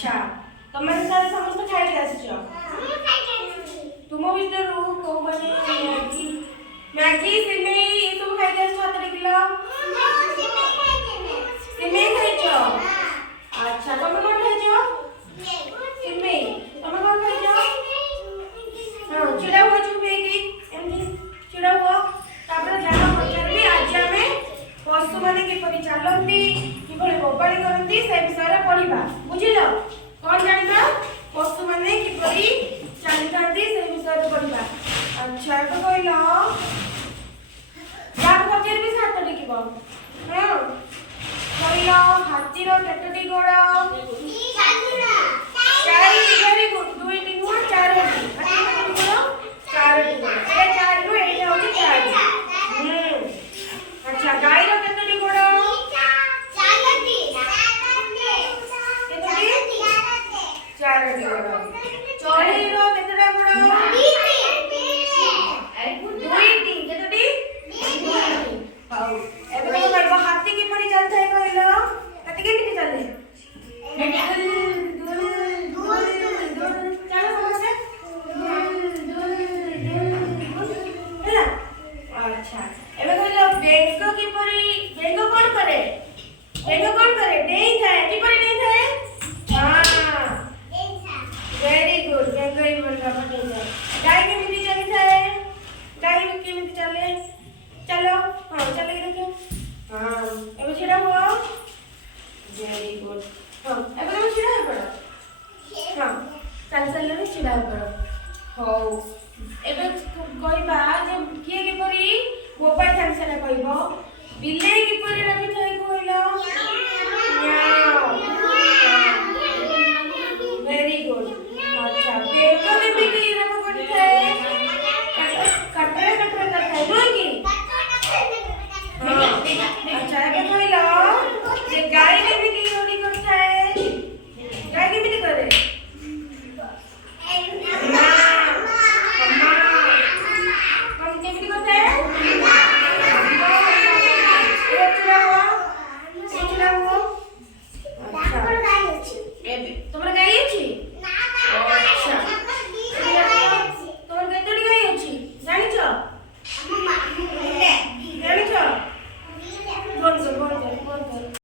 अच्छा तुम समस्त खाई आसो तुम भर को मैगी मैगी सिमेई ये सब खाई आस हाथ किलो सिमेई खाई अच्छा तुम कौन खाई सिमेई तुम कौन खाई हाँ छिड़ा हुआ चुप एमती छिड़ा हुआ तापर जाना पचारि आज आम पशु मैंने किपरि चलती किपरि बोबाड़ी करती से विषय पढ़ा बुझिल कौन जाना पशु मैंने किपरि चली था से विषय पढ़ा अच्छा ए कहल या पचारि हाथ टेक हाँ कहल हाथीर केतोटी गोड़ वेरी गुड दुईटी नुह चारोटी अच्छा गाईर केतोटी गोड़ चारोटी गोड़ चढ़ेईर केतोटा गोड़ दुईटी केतोटी हाउ एबे तो कहबो हाथी किपरि चलथाय कहलो हाथी केमिति चले अच्छा एबे कहलो बेंग किपरि बेंग कोन करे डेई थाए किपरि डेई थाए हां वेरी गुड बेंग ही बोलबा पड़े जाए गाय केमिति चली थाए गाय केमिति चले चलो हां चले देखो हां एबे छिड़ा हुआ वेरी गुड हां एबे तुम छिड़ा पड़ो हां चल चल छिड़ा पड़ो हो